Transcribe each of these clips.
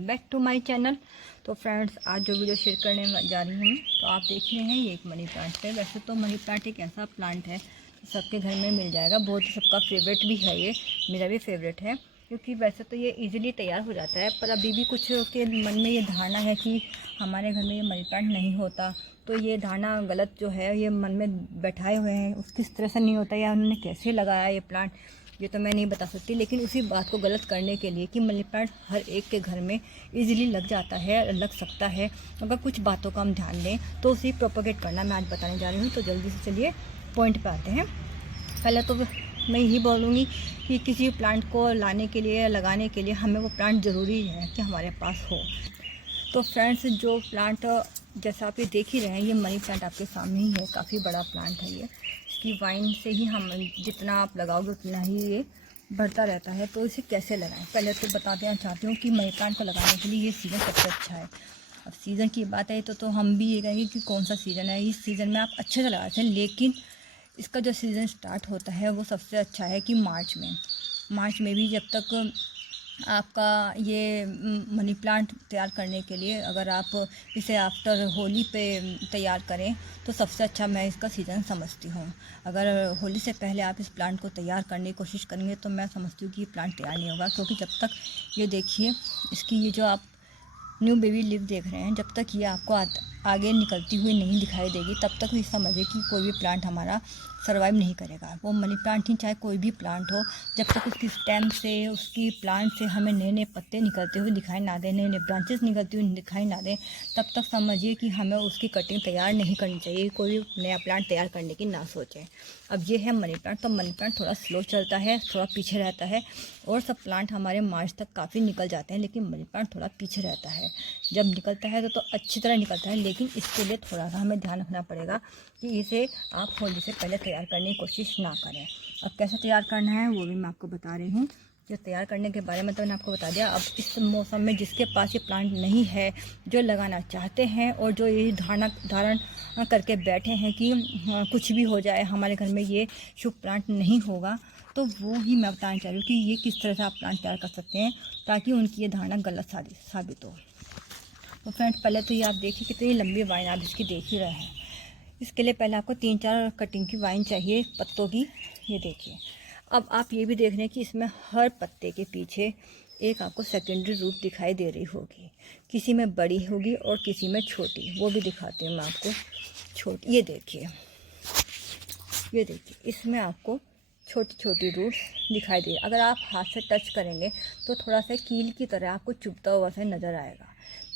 Welcome back to my channel. तो friends, आज जो वीडियो शेयर करने जा रही हूँ तो आप देख रहे हैं ये एक मनी प्लांट है। वैसे तो मनी प्लांट एक ऐसा प्लांट है सबके घर में मिल जाएगा, बहुत ही सबका फेवरेट भी है। ये मेरा भी फेवरेट है क्योंकि वैसे तो ये इजीली तैयार हो जाता है, पर अभी भी कुछ के मन में ये धारणा है कि हमारे घर में ये मनी प्लांट नहीं होता। तो ये धारणा गलत जो है ये मन में बैठाए हुए हैं, उस किस तरह से नहीं होता या उन्होंने कैसे लगाया ये प्लांट, ये तो मैं नहीं बता सकती। लेकिन उसी बात को गलत करने के लिए कि मनी प्लांट हर एक के घर में इजीली लग जाता है, लग सकता है, अगर कुछ बातों का हम ध्यान दें तो उसे प्रोपोगेट करना मैं आज बताने जा रही हूँ। तो जल्दी से चलिए पॉइंट पे आते हैं। पहले तो मैं यही बोलूँगी कि किसी प्लांट को लाने के लिए, लगाने के लिए हमें वो प्लांट ज़रूरी है कि हमारे पास हो। तो फ्रेंड्स, जो प्लांट जैसा आप ये देख ही रहे हैं, ये मनी प्लांट आपके सामने ही है, काफ़ी बड़ा प्लांट है ये। इसकी वाइन से ही हम जितना आप लगाओगे उतना ही ये बढ़ता रहता है। तो इसे कैसे लगाएं, पहले तो बता देना चाहती हूँ कि मनी प्लांट को लगाने के लिए ये सीज़न सबसे अच्छा है। अब सीज़न की बात है तो हम भी ये कहेंगे कि कौन सा सीज़न है। इस सीज़न में आप अच्छे से लगाते हैं, लेकिन इसका जो सीज़न स्टार्ट होता है वो सबसे अच्छा है कि मार्च में भी जब तक आपका ये मनी प्लांट तैयार करने के लिए अगर आप इसे आफ्टर होली पे तैयार करें तो सबसे अच्छा मैं इसका सीज़न समझती हूँ। अगर होली से पहले आप इस प्लांट को तैयार करने की कोशिश करेंगे तो मैं समझती हूँ कि ये प्लांट तैयार नहीं होगा, क्योंकि जब तक ये देखिए इसकी ये जो आप न्यू बेबी लीफ देख रहे हैं, जब तक ये आपको आगे निकलती हुई नहीं दिखाई देगी तब तक ही समझिए कि कोई भी प्लांट हमारा सर्वाइव नहीं करेगा। वो मनी प्लांट ही चाहे कोई भी प्लांट हो, जब तक उसकी स्टेम से, उसकी प्लांट से हमें नए नए पत्ते निकलते हुए दिखाई ना दें, नए नए ब्रांचेस निकलती हुई दिखाई ना दें, तब तक समझिए कि हमें उसकी कटिंग तैयार नहीं करनी चाहिए। कोई भी नया प्लांट तैयार करने की ना सोचें। अब ये है मनी प्लांट। तो मनी प्लांट थोड़ा स्लो चलता है, थोड़ा पीछे रहता है, और सब प्लांट हमारे मार्च तक काफ़ी निकल जाते हैं, लेकिन मनी प्लांट थोड़ा पीछे रहता है। जब निकलता है तो अच्छी तरह निकलता है, लेकिन इसके लिए थोड़ा सा हमें ध्यान रखना पड़ेगा कि इसे आप होली से पहले तैयार करने की कोशिश ना करें। अब कैसे तैयार करना है वो भी मैं आपको बता रही हूँ। जो तैयार करने के बारे में तो मैंने आपको बता दिया। अब इस मौसम में जिसके पास ये प्लांट नहीं है, जो लगाना चाहते हैं और जो ये धारण करके बैठे हैं कि कुछ भी हो जाए हमारे घर में ये शुभ प्लांट नहीं होगा, तो वो ही मैं बताना चाह रही हूँ कि ये किस तरह से आप प्लांट तैयार कर सकते हैं ताकि उनकी ये धारणा गलत साबित हो। तो फ्रेंड्स, पहले तो ये आप देखिए कितनी लंबी वाइन आप इसकी देख ही रहे हैं। इसके लिए पहले आपको 3-4 कटिंग की वाइन चाहिए पत्तों की, ये देखिए। अब आप ये भी देख रहे हैं कि इसमें हर पत्ते के पीछे एक आपको सेकेंडरी रूट दिखाई दे रही होगी, किसी में बड़ी होगी और किसी में छोटी, वो भी दिखाती हूँ मैं आपको। छोटी ये देखिए इसमें आपको छोटी छोटी रूट्स दिखाई दे। अगर आप हाथ से टच करेंगे तो थोड़ा सा कील की तरह आपको चुभता हुआ सा नज़र आएगा।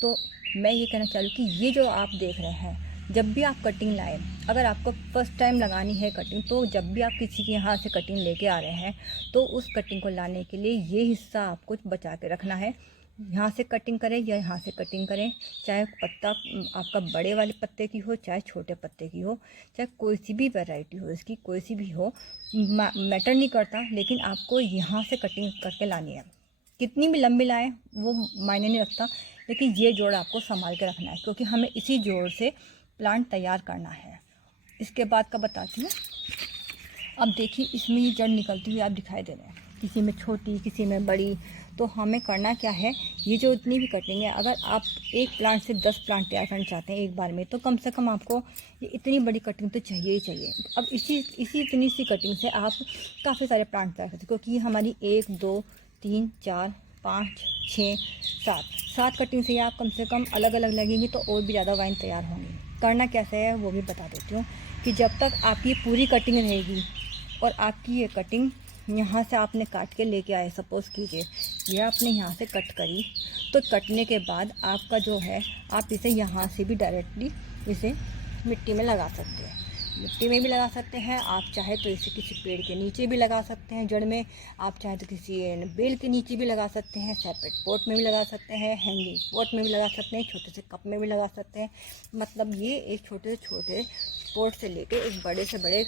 तो मैं ये कहना चाह रही हूँ कि ये जो आप देख रहे हैं, जब भी आप कटिंग लाएं, अगर आपको फर्स्ट टाइम लगानी है कटिंग, तो जब भी आप किसी के यहाँ से कटिंग लेके आ रहे हैं तो उस कटिंग को लाने के लिए ये हिस्सा आपको बचा के रखना है। यहाँ से कटिंग करें या यहाँ से कटिंग करें, चाहे पत्ता आपका बड़े वाले पत्ते की हो, चाहे छोटे पत्ते की हो, चाहे कोई सी भी वैरायटी हो, इसकी कोई सी भी हो, मैटर नहीं करता, लेकिन आपको यहाँ से कटिंग करके लानी है। कितनी भी लंबी लाएं वो मायने नहीं रखता, लेकिन ये जोड़ आपको संभाल के रखना है, क्योंकि हमें इसी जोड़ से प्लांट तैयार करना है। इसके बाद का बताती हूँ। अब देखिए इसमें ये जड़ निकलती हुई आप दिखाई दे रहे हैं, किसी में छोटी किसी में बड़ी। तो हमें करना क्या है, ये जो इतनी भी कटिंग है, अगर आप एक प्लांट से 10 प्लांट तैयार करना चाहते हैं एक बार में, तो कम से कम आपको ये इतनी बड़ी कटिंग तो चाहिए ही चाहिए। अब इसी इतनी सी कटिंग से आप काफ़ी सारे प्लांट तैयार करते हैं, क्योंकि हमारी 1 2 3 4 5 6 7 कटिंग से आप कम से कम अलग अलग लगेंगी तो और भी ज़्यादा वाइन तैयार होंगी। करना कैसे है वो भी बता देती हूँ कि जब तक आपकी पूरी कटिंग रहेगी और आपकी ये कटिंग यहाँ से आपने काट के लेके आए, सपोज़ कीजिए ये आपने यहाँ से कट करी, तो कटने के बाद आपका जो है आप इसे यहाँ से भी डायरेक्टली इसे मिट्टी में लगा सकते हैं। मिट्टी में भी लगा सकते हैं, आप चाहे तो इसे किसी पेड़ के नीचे भी लगा सकते हैं जड़ में, आप चाहे तो किसी बेल के नीचे भी लगा सकते हैं, सेपरेट पॉट में भी लगा सकते हैं, हैंगिंग पॉट में भी लगा सकते हैं, छोटे से कप में भी लगा सकते हैं। मतलब ये एक छोटे से छोटे पॉट से लेके एक बड़े से बड़े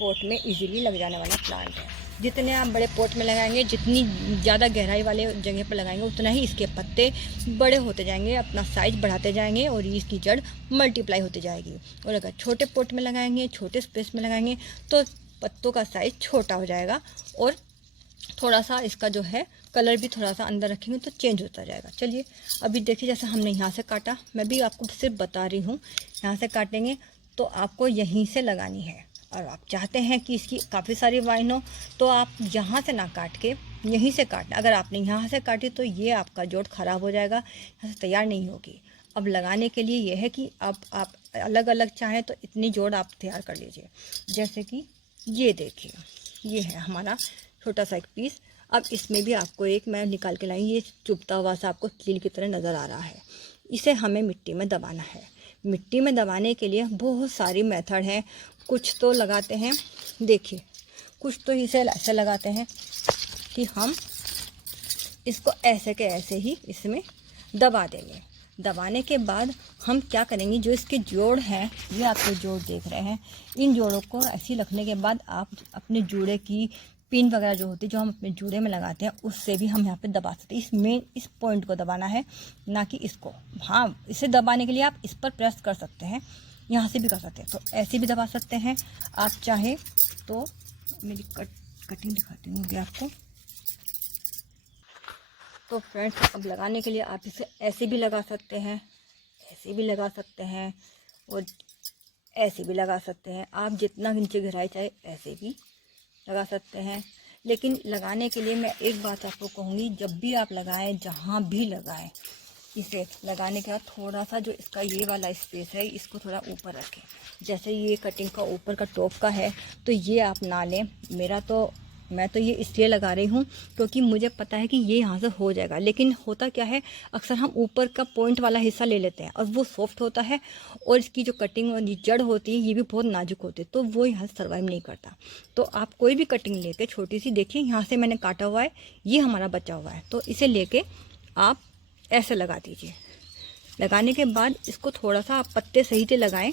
पॉट में इजीली लग जाने वाला प्लांट है। जितने आप बड़े पॉट में लगाएंगे, जितनी ज़्यादा गहराई वाले जगह पर लगाएंगे, उतना ही इसके पत्ते बड़े होते जाएंगे, अपना साइज़ बढ़ाते जाएंगे और इसकी जड़ मल्टीप्लाई होती जाएगी। और अगर छोटे पॉट में लगाएंगे, छोटे स्पेस में लगाएंगे, तो पत्तों का साइज़ छोटा हो जाएगा और थोड़ा सा इसका जो है कलर भी थोड़ा सा अंदर रखेंगे तो चेंज होता जाएगा। चलिए अभी देखिए, जैसे हमने यहाँ से काटा, मैं भी आपको सिर्फ बता रही हूँ, यहाँ से काटेंगे तो आपको यहीं से लगानी है। और आप चाहते हैं कि इसकी काफ़ी सारी वाइन हो तो आप यहाँ से ना काट के यहीं से काटना। अगर आपने यहाँ से काटी तो ये आपका जोड़ ख़राब हो जाएगा, यहाँ से तैयार नहीं होगी। अब लगाने के लिए यह है कि अब आप अलग अलग चाहें तो इतनी जोड़ आप तैयार कर लीजिए। जैसे कि ये देखिए, ये है हमारा छोटा सा एक पीस। अब इसमें भी आपको एक मैं निकाल के लाई, ये चुभता हुआ सा आपको कील की तरह नज़र आ रहा है। इसे हमें मिट्टी में दबाना है। मिट्टी में दबाने के लिए बहुत सारी मेथड हैं। कुछ तो लगाते हैं, देखिए कुछ तो इसे ऐसे लगाते हैं कि हम इसको ऐसे के ऐसे ही इसमें दबा देंगे। दबाने के बाद हम क्या करेंगे, जो इसके जोड़ हैं, ये आपके जोड़ देख रहे हैं, इन जोड़ों को ऐसे ही रखने के बाद आप अपने जूड़े की पिन वगैरह जो होती है, जो हम अपने जूड़े में लगाते हैं, उससे भी हम यहाँ पे दबा सकते हैं। इस पॉइंट को दबाना है, ना कि इसको। हाँ, इसे दबाने के लिए आप इस पर प्रेस कर सकते हैं, यहाँ से भी कर सकते हैं, तो ऐसे भी दबा सकते हैं। आप चाहे तो मेरी कटिंग दिखाती हूँ अभी आपको। तो फ्रेंड्स, अब लगाने के लिए आप इसे ऐसे भी लगा सकते हैं, ऐसे भी लगा सकते हैं और ऐसे भी लगा सकते हैं। आप जितना नीचे गहराई चाहे ऐसे भी लगा सकते हैं। लेकिन लगाने के लिए मैं एक बात आपको कहूँगी, जब भी आप लगाएं, जहाँ भी लगाएं, इसे लगाने के बाद थोड़ा सा जो इसका ये वाला स्पेस है, इसको थोड़ा ऊपर रखें। जैसे ये कटिंग का ऊपर का टॉप का है तो ये आप ना लें। मैं तो ये इसलिए लगा रही हूँ क्योंकि मुझे पता है कि ये यहाँ से हो जाएगा। लेकिन होता क्या है, अक्सर हम ऊपर का पॉइंट वाला हिस्सा ले लेते हैं और वो सॉफ्ट होता है, और इसकी जो कटिंग और जड़ होती है ये भी बहुत नाजुक होती है, तो वो यहाँ से सर्वाइव नहीं करता। तो आप कोई भी कटिंग लेके छोटी सी, देखिए यहाँ से मैंने काटा हुआ है, ये हमारा बचा हुआ है, तो इसे लेके आप ऐसे लगा दीजिए। लगाने के बाद इसको थोड़ा सा आप पत्ते सही से लगाएं।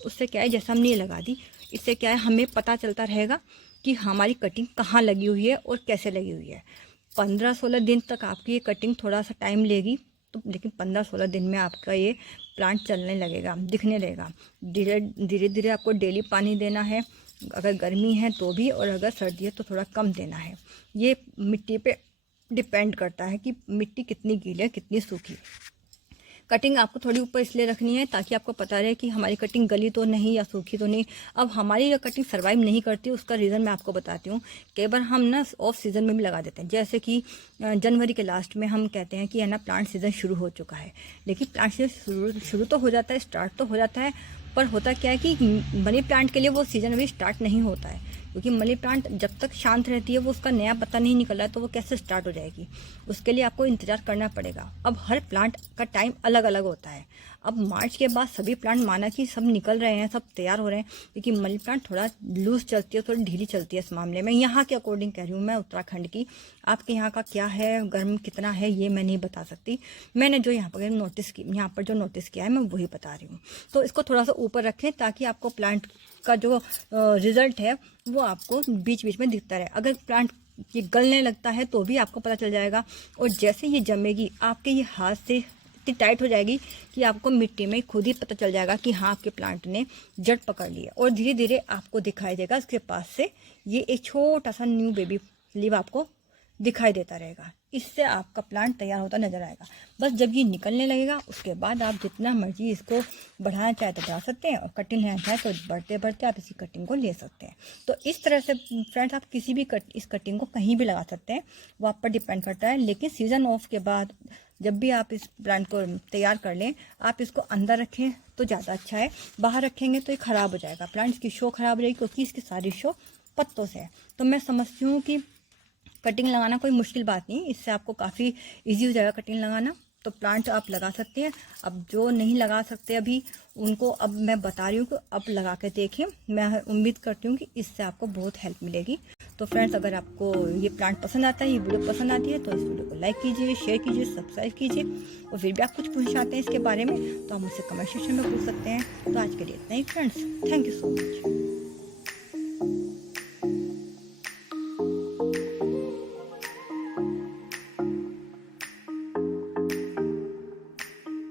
उससे क्या है, जैसा हमने ये लगा दी, इससे क्या है, हमें पता चलता रहेगा कि हमारी कटिंग कहाँ लगी हुई है और कैसे लगी हुई है। 15-16 दिन तक आपकी ये कटिंग थोड़ा सा टाइम लेगी, तो लेकिन 15-16 दिन में आपका ये प्लांट चलने लगेगा, दिखने लगेगा। धीरे धीरे आपको डेली पानी देना है, अगर गर्मी है तो भी, और अगर सर्दी है तो थोड़ा कम देना है। ये मिट्टी पे डिपेंड करता है कि मिट्टी कितनी गीली है, कितनी सूखी। कटिंग आपको थोड़ी ऊपर इसलिए रखनी है ताकि आपको पता रहे कि हमारी कटिंग गली तो नहीं या सूखी तो नहीं। अब हमारी जो कटिंग सर्वाइव नहीं करती, उसका रीज़न मैं आपको बताती हूँ। कई बार हम ना ऑफ सीज़न में भी लगा देते हैं, जैसे कि जनवरी के लास्ट में हम कहते हैं कि है ना प्लांट सीज़न शुरू हो चुका है। लेकिन प्लांट सीज़न शुरू तो हो जाता है, स्टार्ट तो हो जाता है, पर होता क्या है कि मनी प्लांट के लिए वो सीज़न अभी स्टार्ट नहीं होता है, क्योंकि मनी प्लांट जब तक शांत रहती है, वो उसका नया पत्ता नहीं निकल रहा है, तो वो कैसे स्टार्ट हो जाएगी। उसके लिए आपको इंतज़ार करना पड़ेगा। अब हर प्लांट का टाइम अलग अलग होता है। अब मार्च के बाद सभी प्लांट माना कि सब निकल रहे हैं, सब तैयार हो रहे हैं, क्योंकि मनी प्लांट थोड़ा लूज चलती है, थोड़ी ढीली चलती है इस मामले में। यहाँ के अकॉर्डिंग कह रही हूँ मैं, उत्तराखंड की। आपके यहाँ का क्या है, गर्म कितना है, ये मैं नहीं बता सकती। मैंने जो यहाँ पर यहाँ पर जो नोटिस किया है, मैं वही बता रही हूँ। तो इसको थोड़ा सा ऊपर रखें ताकि आपको प्लांट का जो रिज़ल्ट है वो आपको बीच बीच में दिखता रहे। अगर प्लांट ये गलने लगता है तो भी आपको पता चल जाएगा, और जैसे ये जमेगी आपके ये हाथ से इतनी टाइट हो जाएगी कि आपको मिट्टी में खुद ही पता चल जाएगा कि हाँ, आपके प्लांट ने जड़ पकड़ ली है। और धीरे धीरे आपको दिखाई देगा इसके पास से ये एक छोटा सा न्यू बेबी लीव आपको दिखाई देता रहेगा। इससे आपका प्लांट तैयार होता नजर आएगा। बस जब ये निकलने लगेगा, उसके बाद आप जितना मर्जी इसको बढ़ाना चाहे तो बढ़ा सकते हैं, और कटिंग लेना चाहे तो बढ़ते बढ़ते आप इसी कटिंग को ले सकते हैं। तो इस तरह से फ्रेंड्स, आप किसी भी इस कटिंग को कहीं भी लगा सकते हैं, वो आप पर डिपेंड करता है। लेकिन सीज़न ऑफ के बाद जब भी आप इस प्लांट को तैयार कर लें, आप इसको अंदर रखें तो ज़्यादा अच्छा है। बाहर रखेंगे तो ये ख़राब हो जाएगा, प्लांट्स की शो ख़राब हो जाएगी, क्योंकि इसकी सारी शो पत्तों से है। तो मैं समझती हूँ कि कटिंग लगाना कोई मुश्किल बात नहीं, इससे आपको काफ़ी इजी हो जाएगा कटिंग लगाना। तो प्लांट आप लगा सकते हैं। अब जो नहीं लगा सकते अभी, उनको अब मैं बता रही हूँ कि अब लगा के देखें। मैं उम्मीद करती हूँ कि इससे आपको बहुत हेल्प मिलेगी। तो फ्रेंड्स, अगर आपको ये प्लांट पसंद आता है, ये वीडियो पसंद आती है, तो इस वीडियो को लाइक कीजिए, शेयर कीजिए, सब्सक्राइब कीजिए। और फिर भी आप कुछ पूछना चाहते हैं इसके बारे में तो आप मुझसे कमेंट सेक्शन में पूछ सकते हैं। तो आज के लिए इतना ही friends, thank you so much.